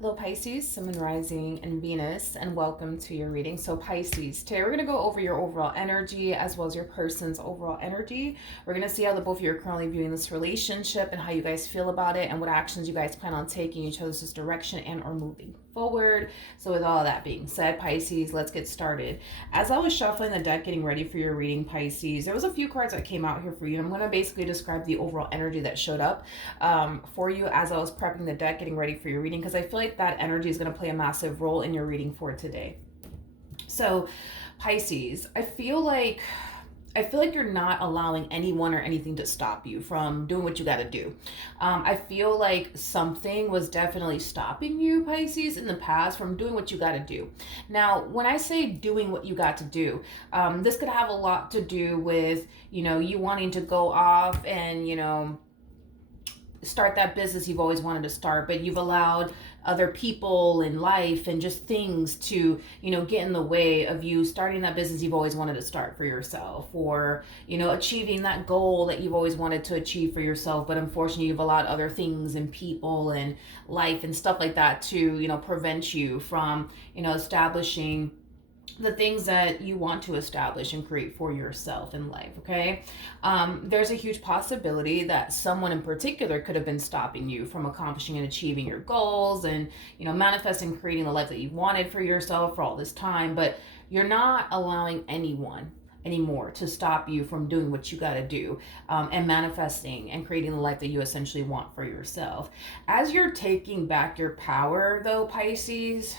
Hello Pisces, Sun, Rising, and Venus, and welcome to your reading. So Pisces, today we're going to go over your overall energy as well as your person's overall energy. We're going to see how the both of you are currently viewing this relationship and how you guys feel about it and what actions you guys plan on taking each other's direction and or moving forward. So with all that being said, Pisces, let's get started. As I was shuffling the deck getting ready for your reading, Pisces, there was a few cards that came out here for you. I'm going to basically describe the overall energy that showed up for you as I was prepping the deck getting ready for your reading, because I feel like that energy is going to play a massive role in your reading for today. So Pisces, I feel like you're not allowing anyone or anything to stop you from doing what you got to do. I feel like something was definitely stopping you, Pisces, in the past from doing what you got to do. Now, when I say doing what you got to do, this could have a lot to do with, you wanting to go off and, start that business you've always wanted to start, but you've allowed other people in life and just things to get in the way of you starting that business you've always wanted to start for yourself, or achieving that goal that you've always wanted to achieve for yourself, but unfortunately you've allowed other things and people and life and stuff like that to prevent you from establishing the things that you want to establish and create for yourself in life. Okay, there's a huge possibility that someone in particular could have been stopping you from accomplishing and achieving your goals and manifesting, creating the life that you wanted for yourself for all this time. But you're not allowing anyone anymore to stop you from doing what you got to do, and manifesting and creating the life that you essentially want for yourself. As you're taking back your power, though, Pisces,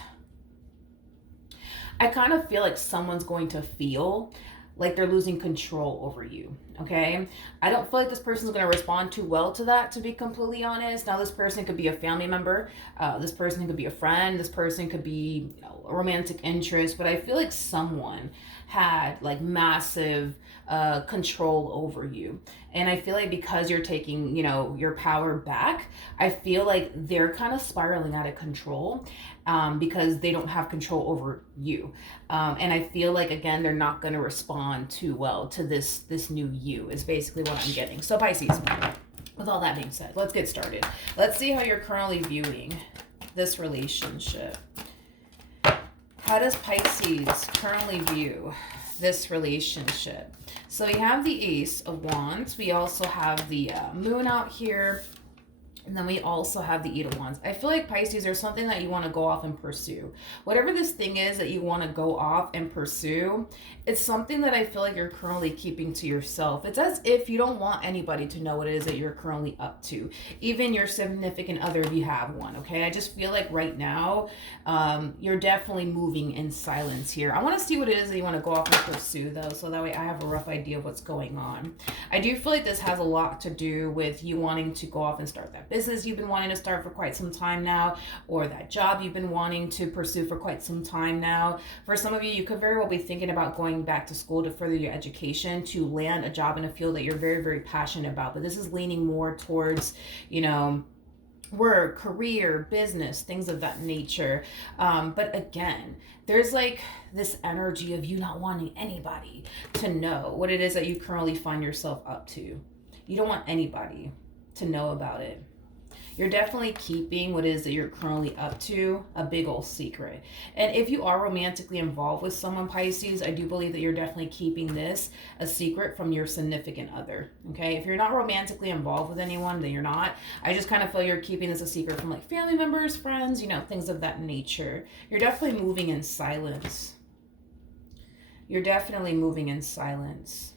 I kind of feel like someone's going to feel like they're losing control over you. Okay, I don't feel like this person's going to respond too well to that, to be completely honest. Now, this person could be a family member, this person could be a friend, this person could be a romantic interest, but I feel like someone had like massive control over you. And I feel like because you're taking your power back, I feel like they're kind of spiraling out of control, because they don't have control over you. And I feel like, again, they're not going to respond too well to this new you, is basically what I'm getting. So Pisces, with all that being said, let's get started. Let's see how you're currently viewing this relationship. How does Pisces currently view this relationship? So we have the Ace of Wands. We also have the Moon out here. And then we also have the Eight of Wands. I feel like, Pisces, there's something that you want to go off and pursue. Whatever this thing is that you want to go off and pursue, it's something that I feel like you're currently keeping to yourself. It's as if you don't want anybody to know what it is that you're currently up to. Even your significant other, if you have one, okay? I just feel like right now, you're definitely moving in silence here. I want to see what it is that you want to go off and pursue, though, so that way I have a rough idea of what's going on. I do feel like this has a lot to do with you wanting to go off and start that business you've been wanting to start for quite some time now, or that job you've been wanting to pursue for quite some time now. For some of you, you could very well be thinking about going back to school to further your education, to land a job in a field that you're very, very passionate about. But this is leaning more towards, work, career, business, things of that nature. But again, there's like this energy of you not wanting anybody to know what it is that you currently find yourself up to. You don't want anybody to know about it. You're definitely keeping what it is that you're currently up to a big old secret. And if you are romantically involved with someone, Pisces, I do believe that you're definitely keeping this a secret from your significant other. Okay, if you're not romantically involved with anyone, then you're not. I just kind of feel you're keeping this a secret from like family members, friends, things of that nature. You're definitely moving in silence. You're definitely moving in silence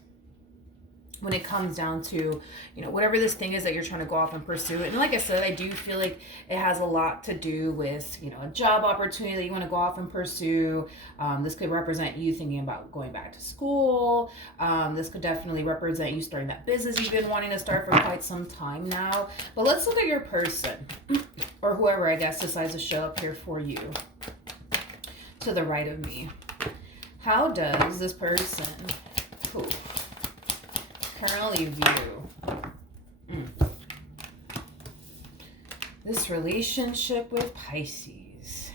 when it comes down to, whatever this thing is that you're trying to go off and pursue. And like I said, I do feel like it has a lot to do with, a job opportunity that you want to go off and pursue. This could represent you thinking about going back to school. This could definitely represent you starting that business you've been wanting to start for quite some time now. But let's look at your person, or whoever, I guess, decides to show up here for you to the right of me. How does this person currently view this relationship with Pisces?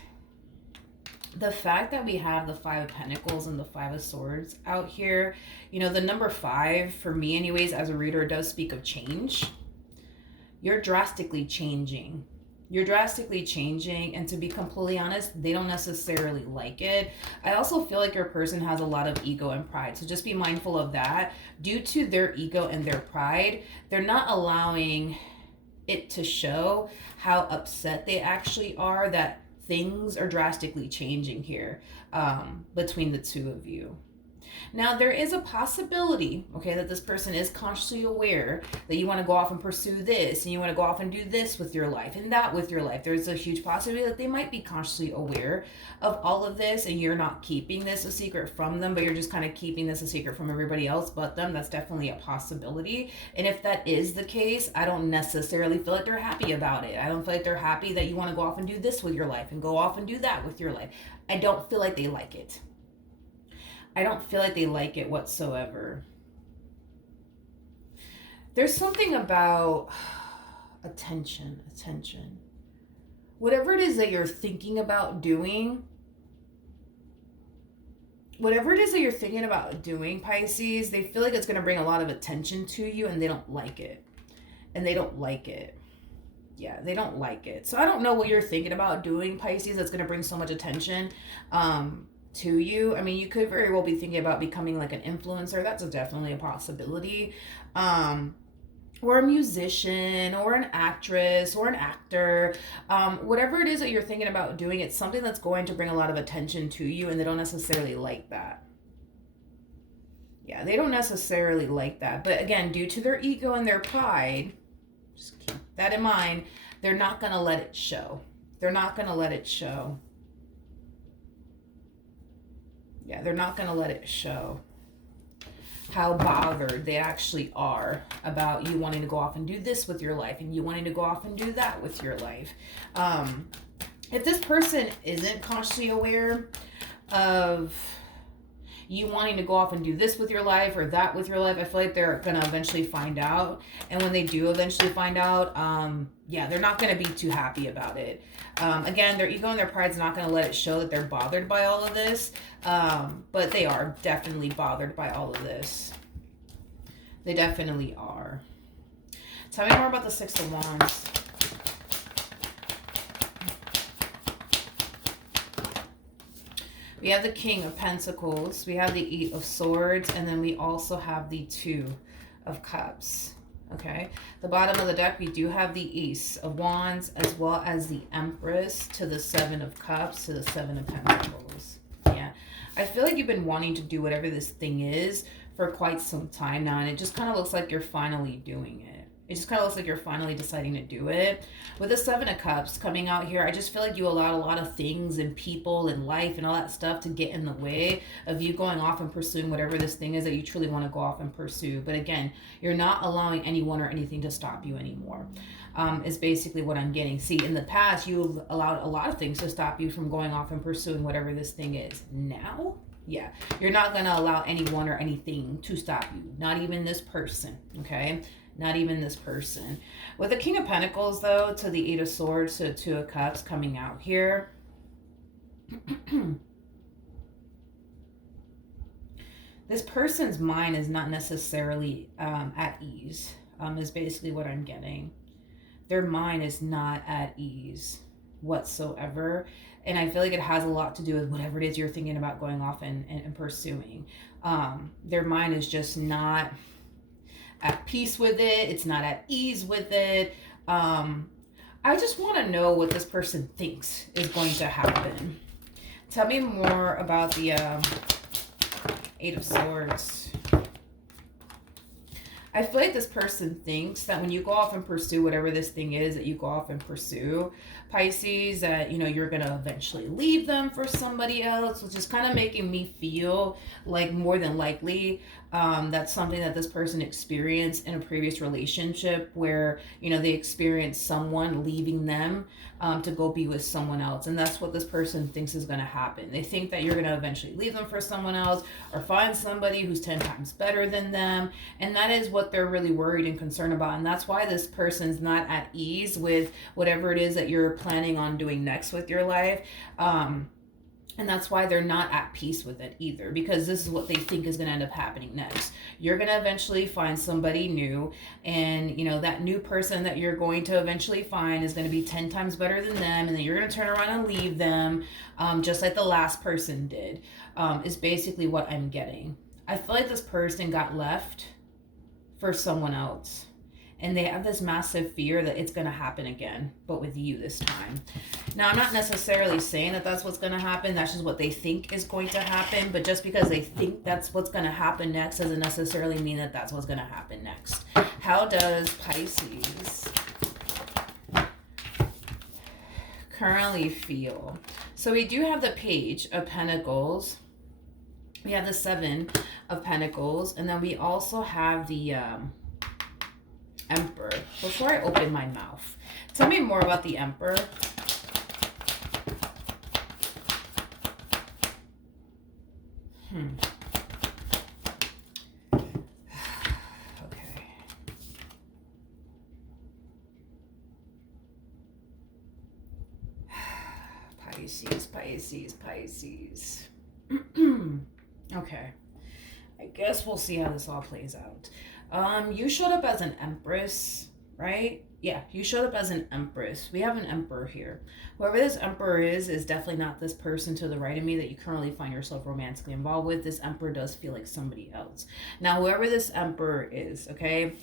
The fact that we have the Five of Pentacles and the Five of Swords out here, the number 5, for me anyways, as a reader, does speak of change. You're drastically changing. You're drastically changing, and to be completely honest, they don't necessarily like it. I also feel like your person has a lot of ego and pride, so just be mindful of that. Due to their ego and their pride, they're not allowing it to show how upset they actually are that things are drastically changing here, between the two of you. Now, there is a possibility, okay, that this person is consciously aware that you want to go off and pursue this, and you want to go off and do this with your life and that with your life. There's a huge possibility that they might be consciously aware of all of this, and you're not keeping this a secret from them, but you're just kind of keeping this a secret from everybody else but them. That's definitely a possibility. And if that is the case, I don't necessarily feel like they're happy about it. I don't feel like they're happy that you want to go off and do this with your life and go off and do that with your life. I don't feel like they like it. I don't feel like they like it whatsoever. There's something about attention. Whatever it is that you're thinking about doing, Pisces, they feel like it's going to bring a lot of attention to you, and they don't like it. Yeah, they don't like it. So I don't know what you're thinking about doing, Pisces, that's going to bring so much attention to you. I mean, you could very well be thinking about becoming like an influencer. That's definitely a possibility. Or a musician, or an actress, or an actor. Whatever it is that you're thinking about doing, it's something that's going to bring a lot of attention to you, and they don't necessarily like that. Yeah, they don't necessarily like that. But again, due to their ego and their pride, just keep that in mind, they're not going to let it show. Yeah, they're not going to let it show how bothered they actually are about you wanting to go off and do this with your life, and you wanting to go off and do that with your life. If this person isn't consciously aware of you wanting to go off and do this with your life or that with your life, I feel like they're going to eventually find out. And when they do eventually find out, they're not going to be too happy about it. Again, their ego and their pride is not going to let it show that they're bothered by all of this. But they are definitely bothered by all of this. They definitely are. Tell me more about the Six of Wands. We have the King of Pentacles, we have the Eight of Swords, and then we also have the Two of Cups. Okay, the bottom of the deck, we do have the Ace of Wands, as well as the Empress, to the Seven of Cups, to the Seven of Pentacles. Yeah, I feel like you've been wanting to do whatever this thing is for quite some time now, and it just kind of looks like you're finally doing it. It just kind of looks like you're finally deciding to do it. With the Seven of Cups coming out here, I just feel like you allowed a lot of things and people and life and all that stuff to get in the way of you going off and pursuing whatever this thing is that you truly want to go off and pursue. But again, you're not allowing anyone or anything to stop you anymore, is basically what I'm getting. See, in the past, you've allowed a lot of things to stop you from going off and pursuing whatever this thing is. Now, yeah, you're not going to allow anyone or anything to stop you. Not even this person, okay? Not even this person. With the King of Pentacles, though, to the Eight of Swords, to the Two of Cups coming out here. This person's mind is not necessarily at ease, is basically what I'm getting. Their mind is not at ease whatsoever. And I feel like it has a lot to do with whatever it is you're thinking about going off and pursuing. Their mind is just not at peace with it. It's not at ease with it. I just want to know what this person thinks is going to happen. Tell me more about the Eight of Swords. I feel like this person thinks that when you go off and pursue whatever this thing is that you go off and pursue, Pisces, that, you know, you're going to eventually leave them for somebody else, which is kind of making me feel like more than likely that's something that this person experienced in a previous relationship where, you know, they experienced someone leaving them to go be with someone else. And that's what this person thinks is going to happen. They think that you're going to eventually leave them for someone else or find somebody who's 10 times better than them. And that is what they're really worried and concerned about. And that's why this person's not at ease with whatever it is that you're planning on doing next with your life. And that's why they're not at peace with it either, because this is what they think is going to end up happening next. You're going to eventually find somebody new, and you know that new person that you're going to eventually find is going to be 10 times better than them, and then you're going to turn around and leave them, just like the last person did, is basically what I'm getting. I feel like this person got left for someone else, and they have this massive fear that it's going to happen again, but with you this time. Now, I'm not necessarily saying that that's what's going to happen. That's just what they think is going to happen. But just because they think that's what's going to happen next doesn't necessarily mean that that's what's going to happen next. How does Pisces currently feel? So we do have the Page of Pentacles. We have the Seven of Pentacles. And then we also have the Emperor. Before I open my mouth, tell me more about the Emperor. Okay. Pisces. Okay. I guess we'll see how this all plays out. You showed up as an Empress, right? Yeah, you showed up as an Empress. We have an Emperor here. Whoever this Emperor is definitely not this person to the right of me that you currently find yourself romantically involved with. This Emperor does feel like somebody else. Now, whoever this Emperor is, okay,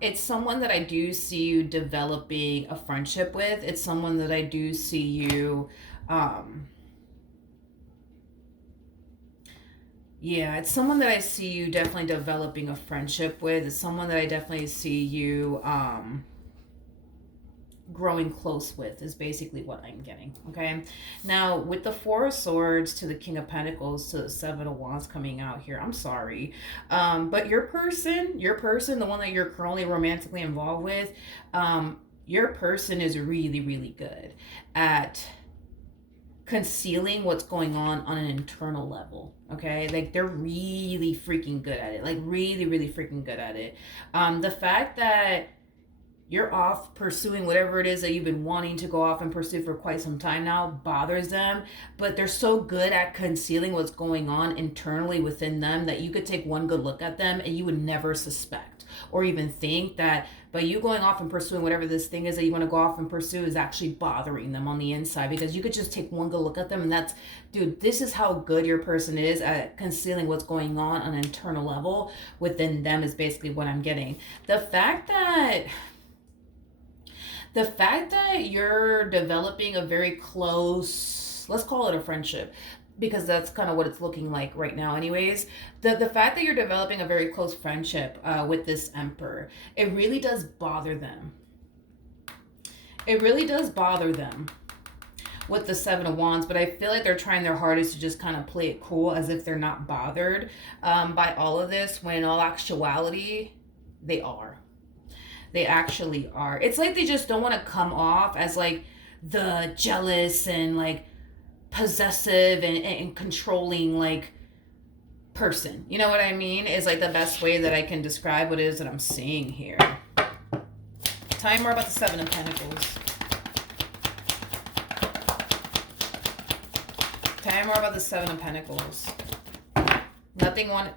it's someone that I do see you developing a friendship with. It's someone that I do see you, yeah, it's someone that I see you definitely developing a friendship with. It's someone that I definitely see you, growing close with is basically what I'm getting. Okay, now with the Four of Swords to the King of Pentacles to the Seven of Wands coming out here, I'm sorry, but your person, the one that you're currently romantically involved with, your person is really good at concealing what's going on an internal level. Okay, like they're really freaking good at it, like really freaking good at it. The fact that you're off pursuing whatever it is that you've been wanting to go off and pursue for quite some time now bothers them, but they're so good at concealing what's going on internally within them that you could take one good look at them and you would never suspect or even think that by you going off and pursuing whatever this thing is that you want to go off and pursue is actually bothering them on the inside, because you could just take one good look at them and that's, dude, this is how good your person is at concealing what's going on an internal level within them is basically what I'm getting. The fact that you're developing a very close, let's call it a friendship, because that's kind of what it's looking like right now anyways. The fact that you're developing a very close friendship with this Emperor, it really does bother them. It really does bother them with the Seven of Wands, but I feel like they're trying their hardest to just kind of play it cool as if they're not bothered by all of this, when in all actuality, they are. They actually are. It's like they just don't want to come off as like the jealous and like possessive and controlling like person. You know what I mean? Is like the best way that I can describe what it is that I'm seeing here. Tell me more about the Seven of Pentacles. Tell me more about the Seven of Pentacles. Nothing wanted...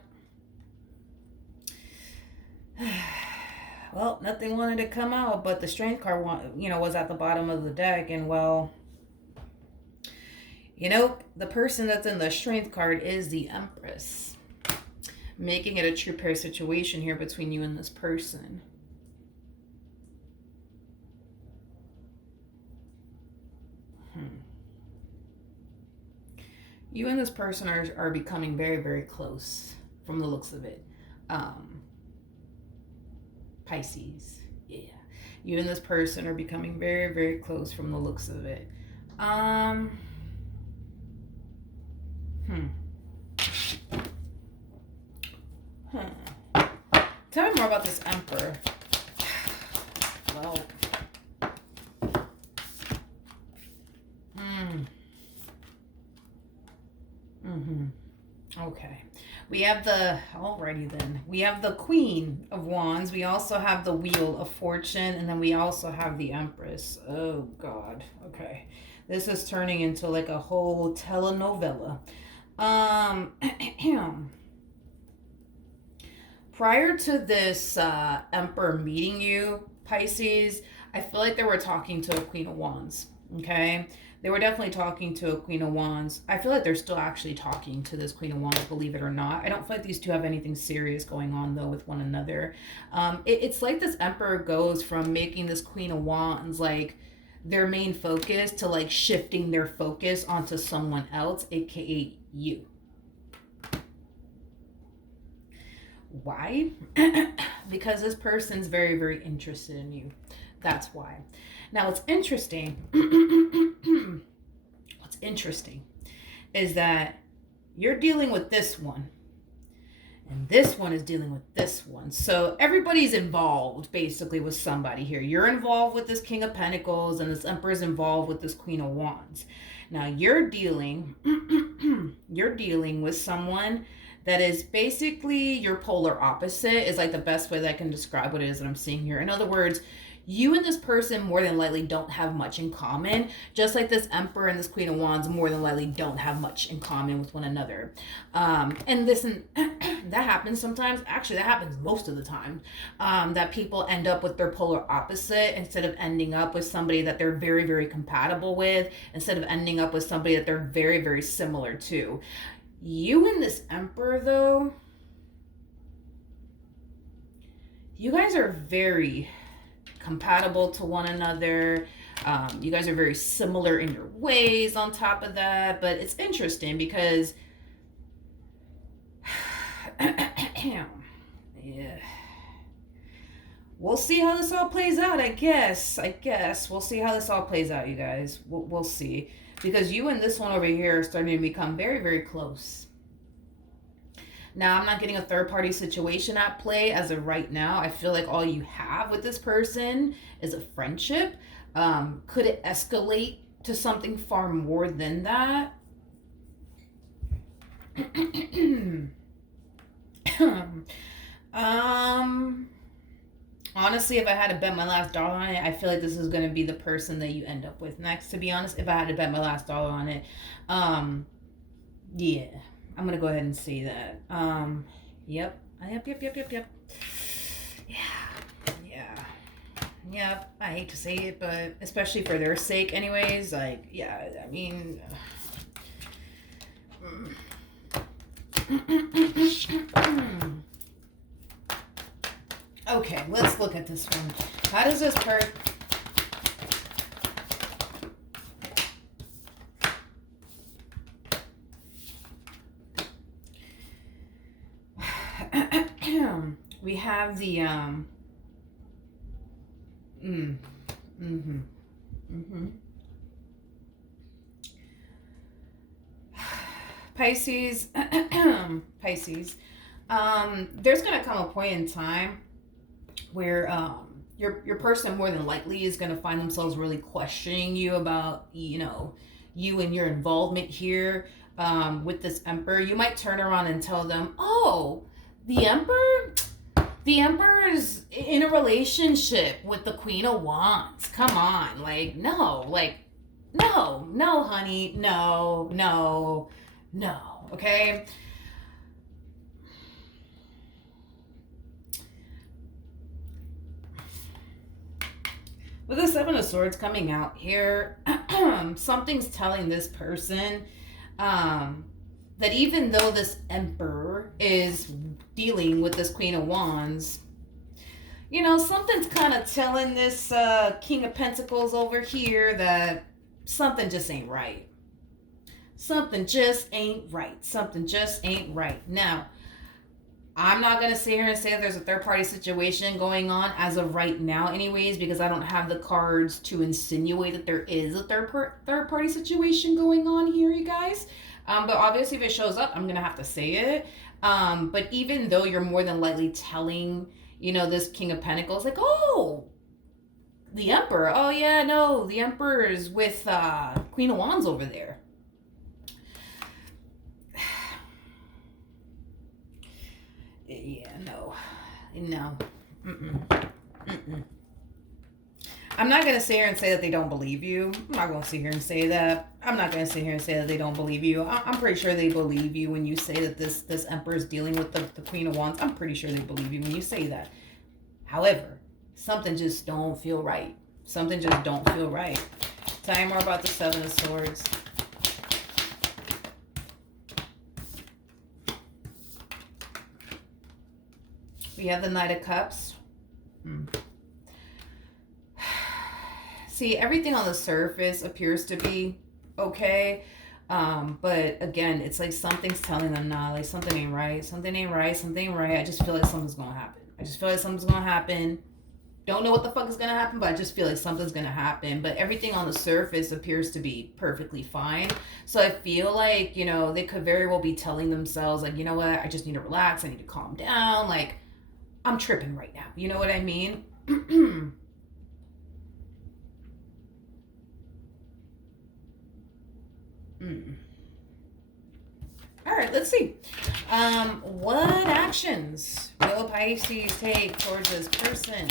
Well, nothing wanted to come out, but the Strength card, was at the bottom of the deck, and well, the person that's in the Strength card is the Empress, making it a true pair situation here between you and this person. You and this person are becoming very close from the looks of it. Pisces, yeah. You and this person are becoming very close from the looks of it. Tell me more about this Emperor. Well, okay. We have alrighty then. We have the Queen of Wands. We also have the Wheel of Fortune. And then we also have the Empress. Oh, God. Okay. This is turning into like a whole telenovela. Prior to this Emperor meeting you, Pisces, I feel like they were talking to a Queen of Wands. Okay? They were definitely talking to a Queen of Wands. I feel like they're still actually talking to this Queen of Wands, believe it or not. I don't feel like these two have anything serious going on, though, with one another. It's like this Emperor goes from making this Queen of Wands, like, their main focus to, like, shifting their focus onto someone else, aka you. Why? Because this person's very, very interested in you. That's why. Now, what's interesting, what's interesting is that you're dealing with this one, and this one is dealing with this one. So everybody's involved basically with somebody here. You're involved with this King of Pentacles, and this Emperor's involved with this Queen of Wands. Now you're dealing with someone that is basically your polar opposite, is like the best way that I can describe what it is that I'm seeing here. In other words, you and this person more than likely don't have much in common, just like this Emperor and this Queen of Wands more than likely don't have much in common with one another. And listen, that happens sometimes. Actually, that happens most of the time, that people end up with their polar opposite instead of ending up with somebody that they're very, very compatible with, instead of ending up with somebody that they're very, very similar to. You and this Emperor, though, you guys are very compatible to one another. You guys are very similar in your ways on top of that. But it's interesting because yeah, we'll see how this all plays out. I guess we'll see how this all plays out, you guys. We'll see, because you and this one over here are starting to become very, very close. Now, I'm not getting a third-party situation at play as of right now. I feel like all you have with this person is a friendship. Could it escalate to something far more than that? Honestly, if I had to bet my last dollar on it, I feel like this is going to be the person that you end up with next, to be honest, if I had to bet my last dollar on it. Yeah. I'm going to go ahead and say that. Yep. Yeah. I hate to say it, but especially for their sake anyways, like, yeah, I mean... Okay, let's look at this one. How does this person... we have the Pisces. Pisces. There's gonna come a point in time where your person more than likely is gonna find themselves really questioning you about, you know, you and your involvement here with this Emperor. You might turn around and tell them, "Oh, the Emperor's in a relationship with the Queen of Wands. Come on, no, honey, no, okay?" With the Seven of Swords coming out here, something's telling this person that even though this Emperor is dealing with this Queen of Wands, you know, something's kind of telling this King of Pentacles over here that something just ain't right. Something just ain't right. Now, I'm not going to sit here and say that there's a third-party situation going on as of right now anyways, because I don't have the cards to insinuate that there is a third-party situation going on here, you guys. But obviously if it shows up, I'm going to have to say it. But even though you're more than likely telling, you know, this King of Pentacles, like, "Oh, the Emperor. Oh, yeah, no, the Emperor is with Queen of Wands over there." Yeah, no. I'm not going to sit here and say that they don't believe you. I'm not going to sit here and say that. I'm not going to sit here and say that they don't believe you. I'm pretty sure they believe you when you say that this emperor is dealing with the Queen of Wands. I'm pretty sure they believe you when you say that. However, something just don't feel right. Something just don't feel right. Tell me more about the Seven of Swords. We have the Knight of Cups. See, everything on the surface appears to be okay. But again, it's like something's telling them, nah, like something ain't right. Something ain't right. Something ain't right. I just feel like something's going to happen. I just feel like something's going to happen. Don't know what the fuck is going to happen, but I just feel like something's going to happen. But everything on the surface appears to be perfectly fine. So I feel like, you know, they could very well be telling themselves, like, you know what? I just need to relax. I need to calm down. Like, I'm tripping right now. You know what I mean? All right, let's see. What actions will Pisces take towards this person?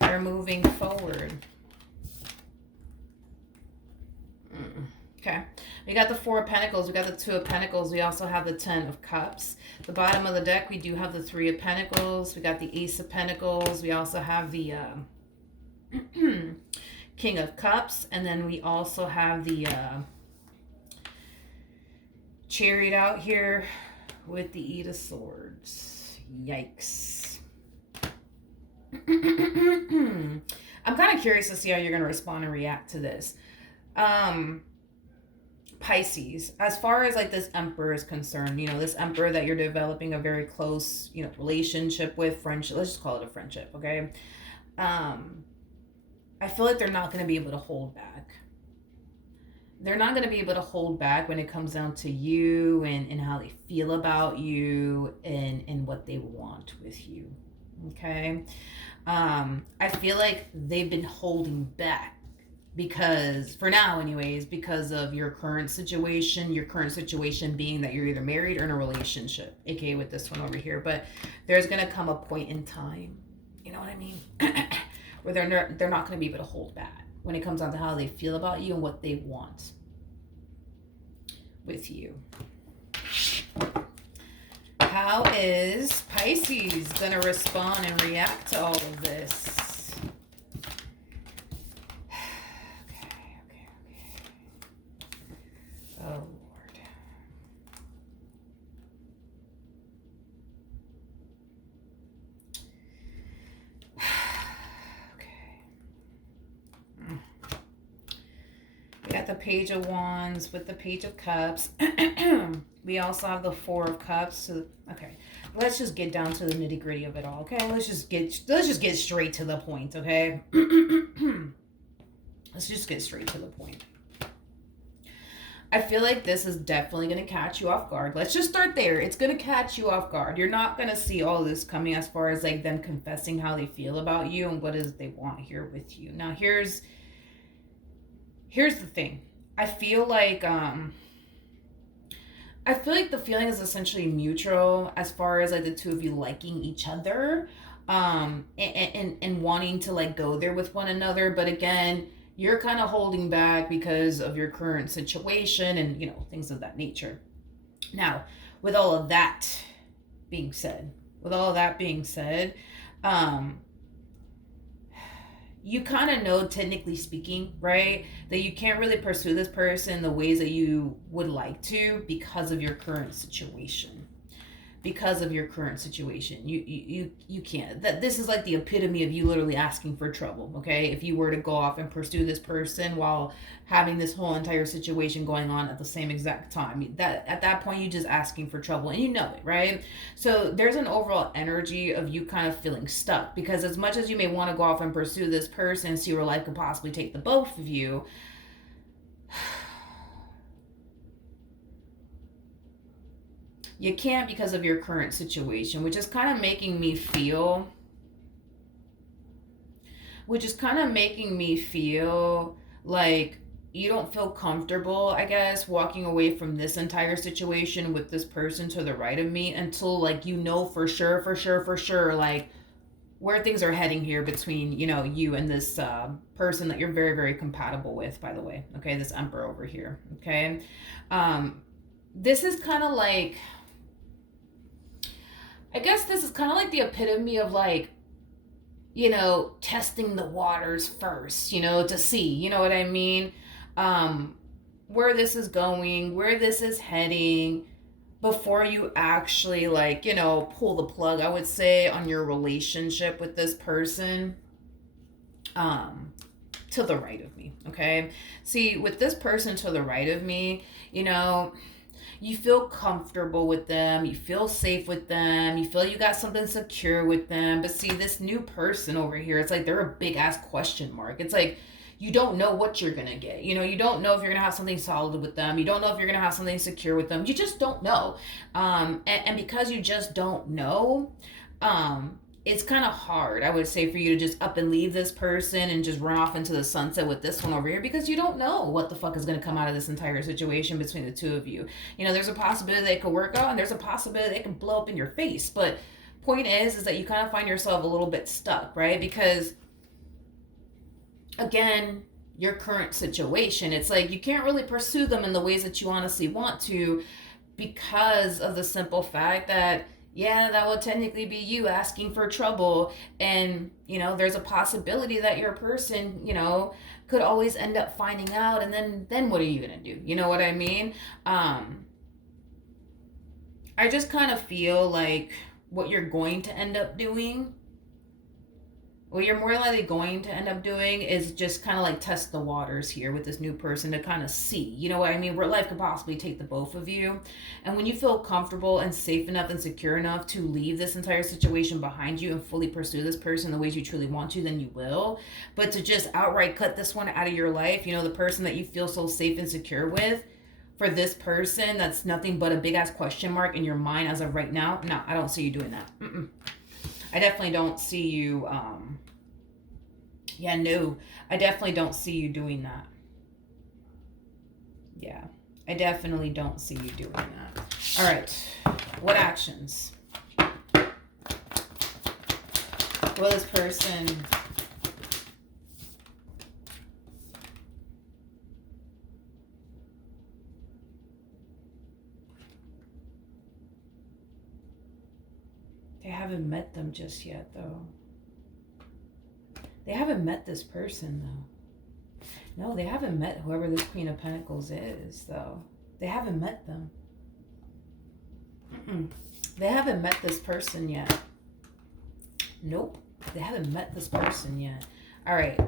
They're moving forward. Okay. We got the Four of Pentacles. We got the Two of Pentacles. We also have the Ten of Cups. The bottom of the deck, we do have the Three of Pentacles. We got the Ace of Pentacles. We also have the King of Cups. And then we also have the Chariot out here with the Eight of Swords. Yikes. I'm kind of curious to see how you're going to respond and react to this. Pisces, as far as like this emperor is concerned, you know, this emperor that you're developing a very close, you know, relationship with, friendship, let's just call it a friendship, okay? I feel like they're not going to be able to hold back. They're not going to be able to hold back when it comes down to you and how they feel about you and what they want with you, okay? I feel like they've been holding back because, for now anyways, because of your current situation being that you're either married or in a relationship, aka with this one over here. But there's going to come a point in time, you know what I mean, where they're not going to be able to hold back when it comes down to how they feel about you and what they want with you. How is Pisces going to respond and react to all of this? Okay. Oh, Lord. We got the Page of Wands with the Page of Cups. We also have the Four of Cups. So, okay, let's just get down to the nitty gritty of it all. Okay, let's just get straight to the point. Okay, let's just get straight to the point. I feel like this is definitely going to catch you off guard. Let's just start there. It's going to catch you off guard. You're not going to see all this coming as far as like them confessing how they feel about you and what is they want here with you. Now, here's the thing. I feel like the feeling is essentially mutual as far as like the two of you liking each other, and wanting to like go there with one another. But again, you're kind of holding back because of your current situation and, you know, things of that nature. Now, with all of that being said, you kind of know, technically speaking, right, that you can't really pursue this person the ways that you would like to because of your current situation. You can't. That this is like the epitome of you literally asking for trouble, okay? If you were to go off and pursue this person while having this whole entire situation going on at the same exact time, that at that point you just asking for trouble, and you know it, right? So there's an overall energy of you kind of feeling stuck, because as much as you may want to go off and pursue this person so your life could possibly take the both of you, you can't because of your current situation, which is kind of making me feel like you don't feel comfortable, I guess, walking away from this entire situation with this person to the right of me until, like, you know for sure, like, where things are heading here between, you and this person that you're very, very compatible with, by the way. Okay, this Emperor over here. Okay. This is kind of like, I guess this is kind of like the epitome of like, testing the waters first, to see, you know what I mean? Um, where this is going, where this is heading, before you actually, like, pull the plug, I would say, on your relationship with this person. Um, to the right of me, okay? See, with this person to the right of me, you feel comfortable with them, you feel safe with them, you feel you got something secure with them. But see, this new person over here, it's like they're a big ass question mark. It's like you don't know what you're gonna get. You don't know if you're gonna have something solid with them. You don't know if you're gonna have something secure with them. You just don't know. And because you just don't know, it's kind of hard, I would say, for you to just up and leave this person and just run off into the sunset with this one over here, because you don't know what the fuck is going to come out of this entire situation between the two of you. There's a possibility that it could work out, and there's a possibility that it can blow up in your face. But point is that you kind of find yourself a little bit stuck, right? Because again, your current situation, it's like you can't really pursue them in the ways that you honestly want to, because of the simple fact that, yeah, that would technically be you asking for trouble. And, there's a possibility that your person, could always end up finding out. And then what are you going to do? You know what I mean? I just kind of feel like what you're going to end up doing, what you're more likely going to end up doing, is just kind of like test the waters here with this new person to kind of see, you know what I mean, where life could possibly take the both of you. And when you feel comfortable and safe enough and secure enough to leave this entire situation behind you and fully pursue this person the ways you truly want to, then you will. But to just outright cut this one out of your life, the person that you feel so safe and secure with, for this person that's nothing but a big ass question mark in your mind as of right now, no, I don't see you doing that. I definitely don't see you, I definitely don't see you doing that. Yeah, I definitely don't see you doing that. All right, what actions will this person They haven't met them just yet, though. They haven't met this person, though. No, they haven't met whoever this Queen of Pentacles is, though. They haven't met them. They haven't met this person yet. Nope. They haven't met this person yet. All right.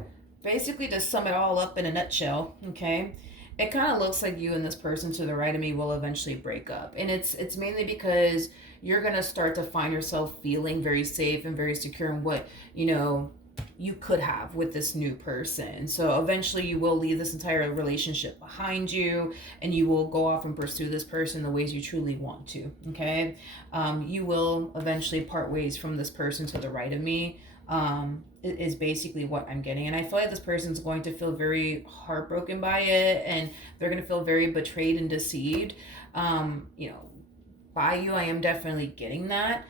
Basically, to sum it all up in a nutshell, okay, it kind of looks like you and this person to the right of me will eventually break up. And it's mainly because you're going to start to find yourself feeling very safe and very secure in what, you could have with this new person. So eventually you will leave this entire relationship behind you, and you will go off and pursue this person the ways you truly want to. Okay. You will eventually part ways from this person to the right of me. Is basically what I'm getting. And I feel like this person's going to feel very heartbroken by it, and they're going to feel very betrayed and deceived, by you. I am definitely getting that.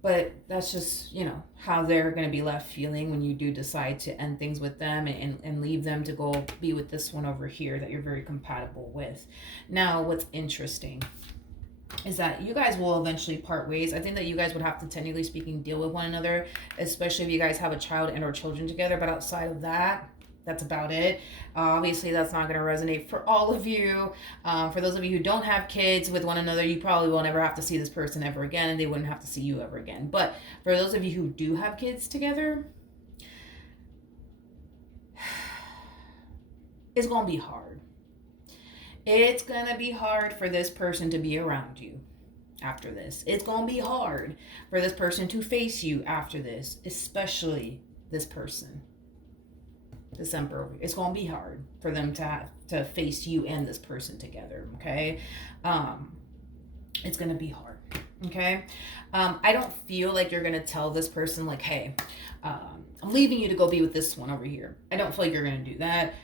But that's just, how they're going to be left feeling when you do decide to end things with them and leave them to go be with this one over here that you're very compatible with. Now, what's interesting is that you guys will eventually part ways. I think that you guys would have to, technically speaking, deal with one another, especially if you guys have a child and or children together. But outside of that, that's about it. Obviously, that's not going to resonate for all of you. For those of you who don't have kids with one another, you probably will never have to see this person ever again, and they wouldn't have to see you ever again. But for those of you who do have kids together, it's going to be hard. It's going to be hard for this person to be around you after this. It's going to be hard for this person to face you after this, especially this person. This Emperor. It's going to be hard for them to face you and this person together, okay? It's going to be hard, okay? I don't feel like you're going to tell this person, like, hey, I'm leaving you to go be with this one over here. I don't feel like you're going to do that.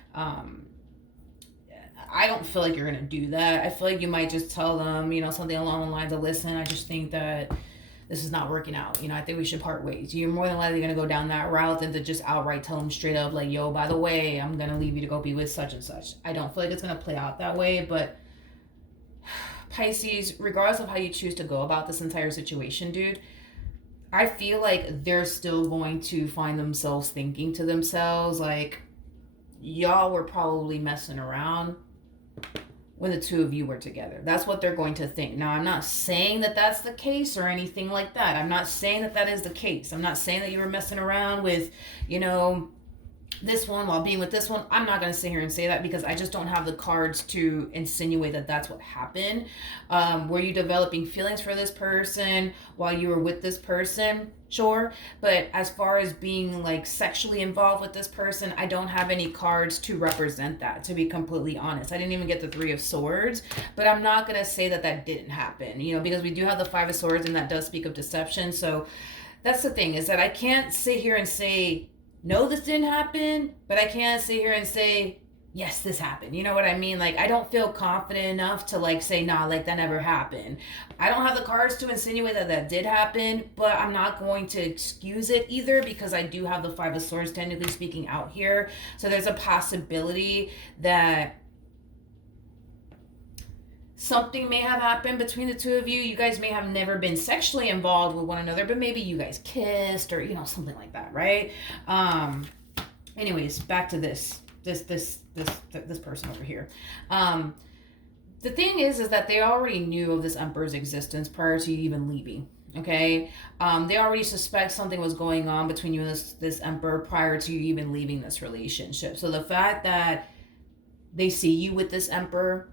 I don't feel like you're going to do that. I feel like you might just tell them, something along the lines of, listen, I just think that this is not working out. I think we should part ways. You're more than likely going to go down that route than to just outright tell them straight up, like, yo, by the way, I'm going to leave you to go be with such and such. I don't feel like it's going to play out that way, but Pisces, regardless of how you choose to go about this entire situation, dude, I feel like they're still going to find themselves thinking to themselves, like, y'all were probably messing around when the two of you were together. That's what they're going to think. Now, I'm not saying that that's the case or anything like that. I'm not saying that that is the case. I'm not saying that you were messing around with, this one while being with this one. I'm not going to sit here and say that because I just don't have the cards to insinuate that that's what happened. Were you developing feelings for this person while you were with this person? Sure. But as far as being like sexually involved with this person, I don't have any cards to represent that, to be completely honest. I didn't even get the Three of Swords, but I'm not going to say that that didn't happen, because we do have the Five of Swords and that does speak of deception. So that's the thing, is that I can't sit here and say, no, this didn't happen, but I can't sit here and say, yes, this happened. You know what I mean? Like, I don't feel confident enough to like say, nah, like that never happened. I don't have the cards to insinuate that that did happen, but I'm not going to excuse it either because I do have the Five of Swords technically speaking out here. So there's a possibility that something may have happened between the two of you. You guys may have never been sexually involved with one another, but maybe you guys kissed or, something like that, right? Anyways, back to this person over here. The thing is that they already knew of this Emperor's existence prior to you even leaving. Okay, they already suspect something was going on between you and this Emperor prior to you even leaving this relationship. So the fact that they see you with this Emperor,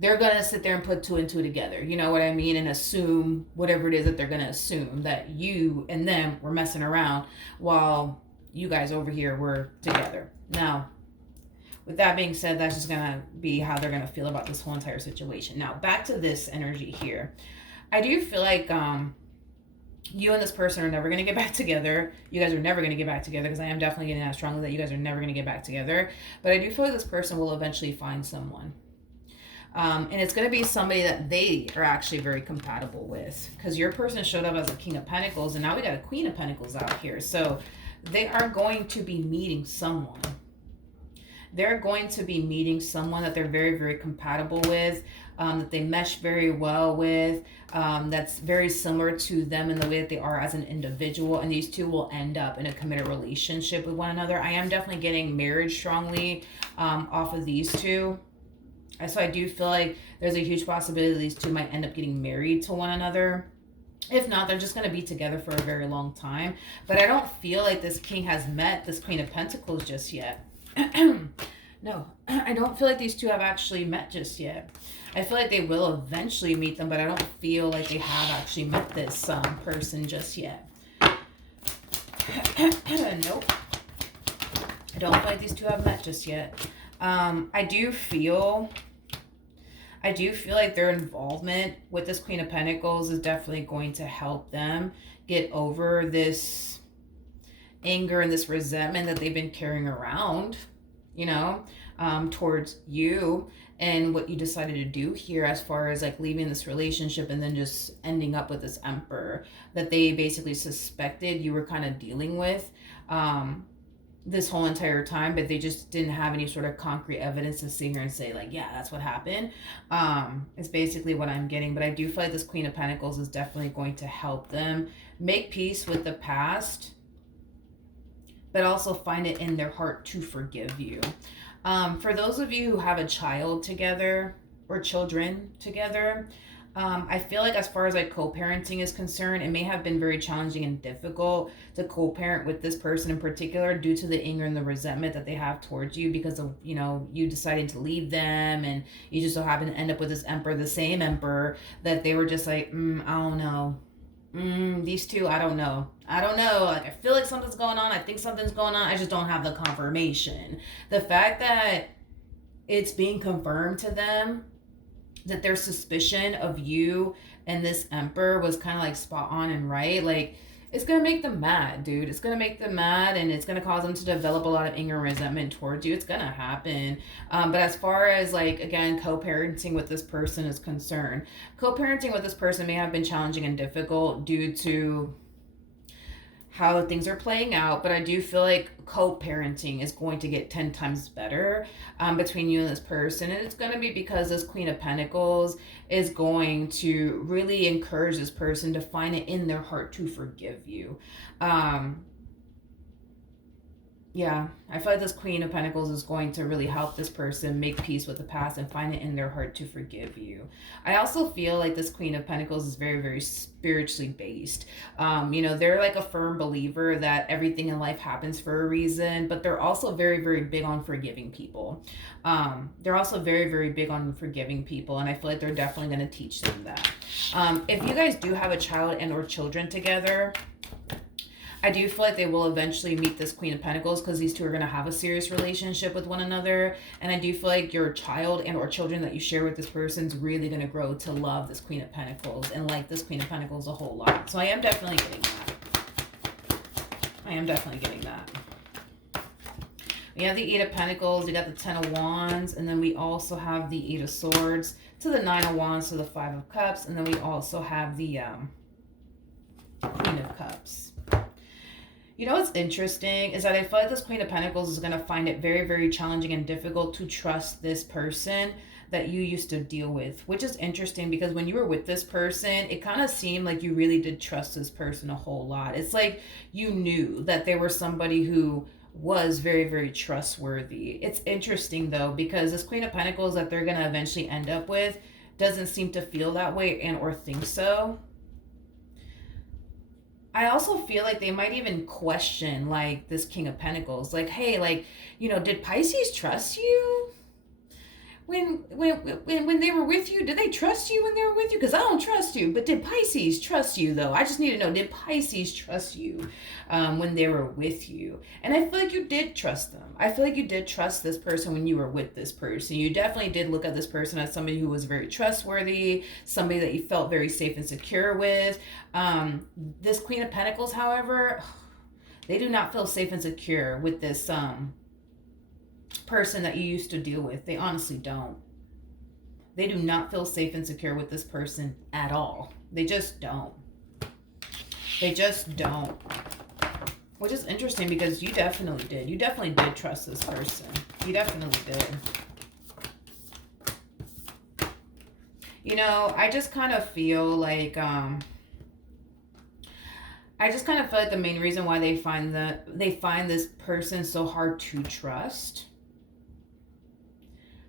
they're going to sit there and put two and two together, you know what I mean? And assume whatever it is that they're going to assume, that you and them were messing around while you guys over here were together. Now, with that being said, that's just going to be how they're going to feel about this whole entire situation. Now, back to this energy here. I do feel like you and this person are never going to get back together. You guys are never going to get back together, because I am definitely getting that strongly that you guys are never going to get back together. But I do feel like this person will eventually find someone. And it's going to be somebody that they are actually very compatible with, because your person showed up as a King of Pentacles, and now we got a Queen of Pentacles out here. So they are going to be meeting someone. They're going to be meeting someone that they're very, very compatible with, that they mesh very well with, that's very similar to them in the way that they are as an individual. And these two will end up in a committed relationship with one another. I am definitely getting marriage strongly off of these two. So I do feel like there's a huge possibility that these two might end up getting married to one another. If not, they're just going to be together for a very long time. But I don't feel like this king has met this Queen of Pentacles just yet. No, I don't feel like these two have actually met just yet. I feel like they will eventually meet them, but I don't feel like they have actually met this person just yet. Nope. I don't feel like these two have met just yet. I do feel like their involvement with this Queen of Pentacles is definitely going to help them get over this anger and this resentment that they've been carrying around, towards you and what you decided to do here as far as like leaving this relationship and then just ending up with this Emperor that they basically suspected you were kind of dealing with this whole entire time, but they just didn't have any sort of concrete evidence to sit here and say like, yeah, that's what happened. It's basically what I'm getting. But I do feel like this Queen of Pentacles is definitely going to help them make peace with the past, but also find it in their heart to forgive you. For those of you who have a child together or children together, I feel like as far as like co-parenting is concerned, it may have been very challenging and difficult to co-parent with this person in particular due to the anger and the resentment that they have towards you because of, you deciding to leave them, and you just so happen to end up with this Emperor, the same Emperor that they were just like, I don't know. These two, I don't know. Like, I feel like something's going on. I think something's going on. I just don't have the confirmation. The fact that it's being confirmed to them that their suspicion of you and this Emperor was kind of like spot on and right. Like, It's gonna make them mad, dude. It's gonna make them mad, and it's gonna cause them to develop a lot of anger and resentment towards you. It's gonna happen. But as far as like again, co-parenting with this person is concerned, co-parenting with this person may have been challenging and difficult due to how things are playing out, but I do feel like co-parenting is going to get 10 times better between you and this person, and it's going to be because this Queen of Pentacles is going to really encourage this person to find it in their heart to forgive you. Yeah, I feel like this Queen of Pentacles is going to really help this person make peace with the past and find it in their heart to forgive you. I also feel like this Queen of Pentacles is very, very spiritually based. They're like a firm believer that everything in life happens for a reason, but they're also very, very big on forgiving people. They're also very, very big on forgiving people, and I feel like they're definitely going to teach them that. If you guys do have a child and or children together, I do feel like they will eventually meet this Queen of Pentacles because these two are going to have a serious relationship with one another. And I do feel like your child and or children that you share with this person is really going to grow to love this Queen of Pentacles and like this Queen of Pentacles a whole lot. So I am definitely getting that. We have the Eight of Pentacles, we got the Ten of Wands, and then we also have the Eight of Swords to the Nine of Wands to the Five of Cups, and then we also have the Queen of Cups. You know what's interesting is that I feel like this Queen of Pentacles is going to find it very, very challenging and difficult to trust this person that you used to deal with, which is interesting because when you were with this person, it kind of seemed like you really did trust this person a whole lot. It's like you knew that they were somebody who was very, very trustworthy. It's interesting though, because this Queen of Pentacles that they're going to eventually end up with doesn't seem to feel that way and or think so. I also feel like they might even question like this King of Pentacles. Like, hey, like, did Pisces trust you? When they were with you, did they trust you when they were with you? Because I don't trust you. But did Pisces trust you, though? I just need to know, did Pisces trust you when they were with you? And I feel like you did trust them. I feel like you did trust this person when you were with this person. You definitely did look at this person as somebody who was very trustworthy, somebody that you felt very safe and secure with. This Queen of Pentacles, however, they do not feel safe and secure with this person that you used to deal with. They honestly don't. They do not feel safe and secure with this person at all. They just don't. They just don't. Which is interesting because you definitely did. You definitely did trust this person. You definitely did. I just kind of feel like the main reason why they find this person so hard to trust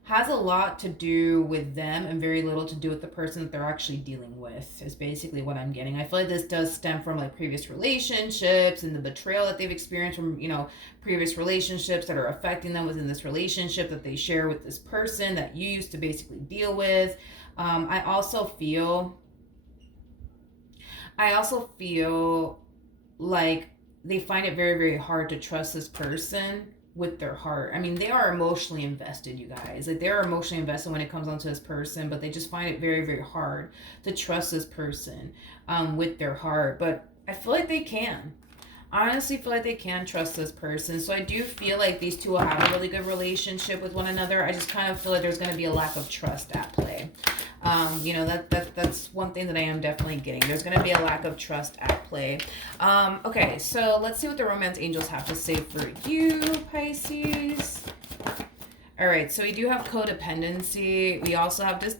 has a lot to do with them and very little to do with the person that they're actually dealing with, is basically what I'm getting. I feel like this does stem from like previous relationships and the betrayal that they've experienced from, previous relationships that are affecting them within this relationship that they share with this person that you used to basically deal with. I also feel like they find it very, very hard to trust this person with their heart. I mean, they are emotionally invested, you guys. Like, they're emotionally invested when it comes onto this person, but they just find it very, very hard to trust this person with their heart. But I feel like they can. I honestly feel like they can trust this person. So I do feel like these two will have a really good relationship with one another. I just kind of feel like there's going to be a lack of trust at play. That's one thing that I am definitely getting. There's going to be a lack of trust at play. Okay, so let's see what the romance angels have to say for you, Pisces. All right, so we do have codependency. We also have this.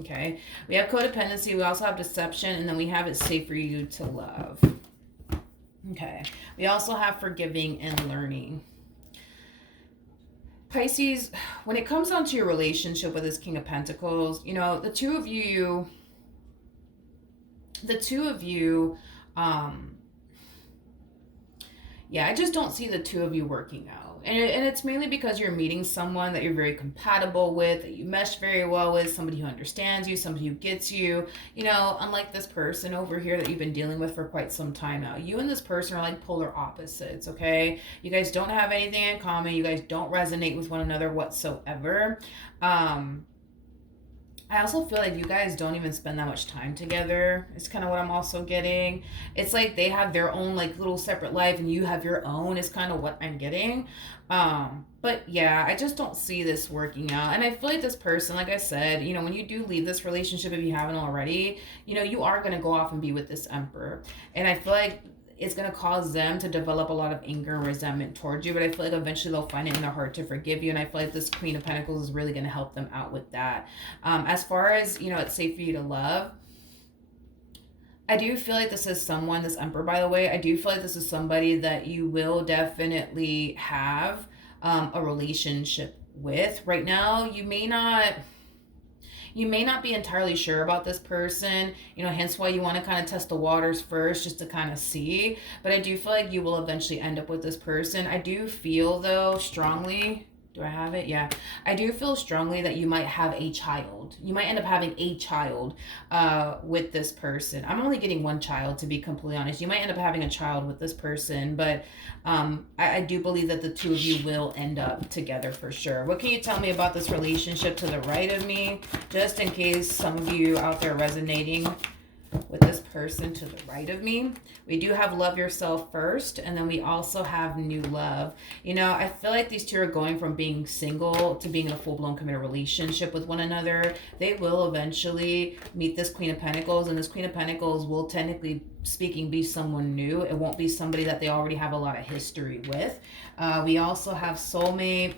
Okay, we have codependency. We also have deception, and then we have it safe for you to love. Okay, we also have forgiving and learning. Pisces, when it comes down to your relationship with this King of Pentacles, the two of you, I just don't see the two of you working out. And it's mainly because you're meeting someone that you're very compatible with, that you mesh very well with, somebody who understands you, somebody who gets you. Unlike this person over here that you've been dealing with for quite some time now. You and this person are like polar opposites, okay? You guys don't have anything in common. You guys don't resonate with one another whatsoever. I also feel like you guys don't even spend that much time together. It's kind of what I'm also getting. It's like they have their own like little separate life and you have your own is kind of what I'm getting. But yeah, I just don't see this working out. And I feel like this person, like I said, when you do leave this relationship, if you haven't already, you are going to go off and be with this emperor. And I feel like it's going to cause them to develop a lot of anger and resentment towards you, but I feel like eventually they'll find it in their heart to forgive you, and I feel like this Queen of Pentacles is really going to help them out with that. As far as it's safe for you to love, I do feel like this is someone, this Emperor, by the way, I do feel like this is somebody that you will definitely have a relationship with. Right now you may not be entirely sure about this person, hence why you want to kind of test the waters first just to kind of see. But I do feel like you will eventually end up with this person. I do feel, though, strongly. Do I have it? Yeah. I do feel strongly that you might have a child. You might end up having a child with this person. I'm only getting one child, to be completely honest. You might end up having a child with this person, but I do believe that the two of you will end up together for sure. What can you tell me about this relationship to the right of me? Just in case some of you out there resonating with this person to the right of me. We do have love yourself first, and then we also have new love. I feel like these two are going from being single to being in a full-blown committed relationship with one another. They will eventually meet this Queen of Pentacles, and this Queen of Pentacles will, technically speaking, be someone new. It won't be somebody that they already have a lot of history with. We also have soulmate,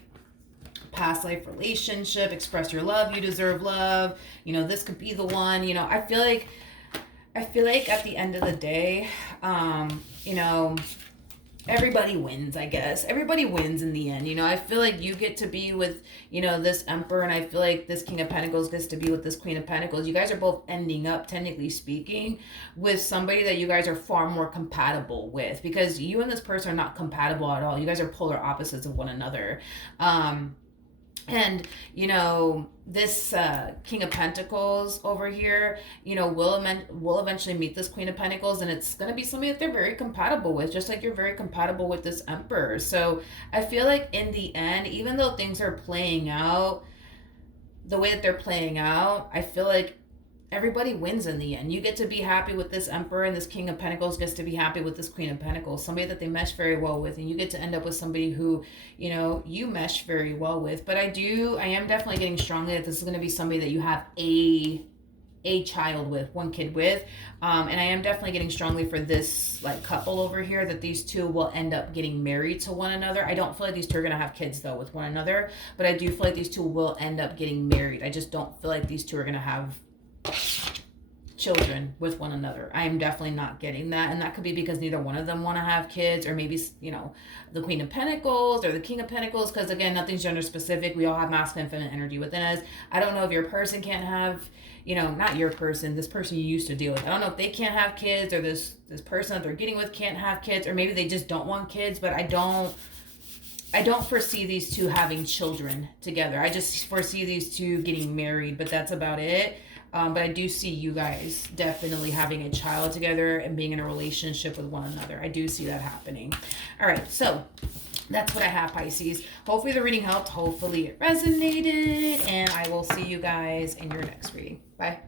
past life relationship, express your love, you deserve love. This could be the one. I feel like at the end of the day, everybody wins, I guess. Everybody wins in the end. I feel like you get to be with, this Emperor, and I feel like this King of Pentacles gets to be with this Queen of Pentacles. You guys are both ending up, technically speaking, with somebody that you guys are far more compatible with, because you and this person are not compatible at all. You guys are polar opposites of one another. And, this King of Pentacles over here, will eventually meet this Queen of Pentacles, and it's going to be somebody that they're very compatible with, just like you're very compatible with this Emperor. So I feel like in the end, even though things are playing out the way that they're playing out, I feel like everybody wins in the end. You get to be happy with this Emperor, and this King of Pentacles gets to be happy with this Queen of Pentacles, somebody that they mesh very well with, and you get to end up with somebody who, you mesh very well with. But I am definitely getting strongly that this is going to be somebody that you have a child with, one kid with. And I am definitely getting strongly for this couple over here that these two will end up getting married to one another. I don't feel like these two are going to have kids though with one another, but I do feel like these two will end up getting married. I just don't feel like these two are going to have children with one another. I am definitely not getting that, and that could be because neither one of them want to have kids, or maybe the Queen of Pentacles or the King of Pentacles, because again, nothing's gender specific. We all have masculine and feminine energy within us. I don't know if your person can't have, not your person, this person you used to deal with, I don't know if they can't have kids, or this person that they're getting with can't have kids, or maybe they just don't want kids. But I don't foresee these two having children together. I just foresee these two getting married, but that's about it. But I do see you guys definitely having a child together and being in a relationship with one another. I do see that happening. All right, so that's what I have, Pisces. Hopefully the reading helped. Hopefully it resonated. And I will see you guys in your next reading. Bye.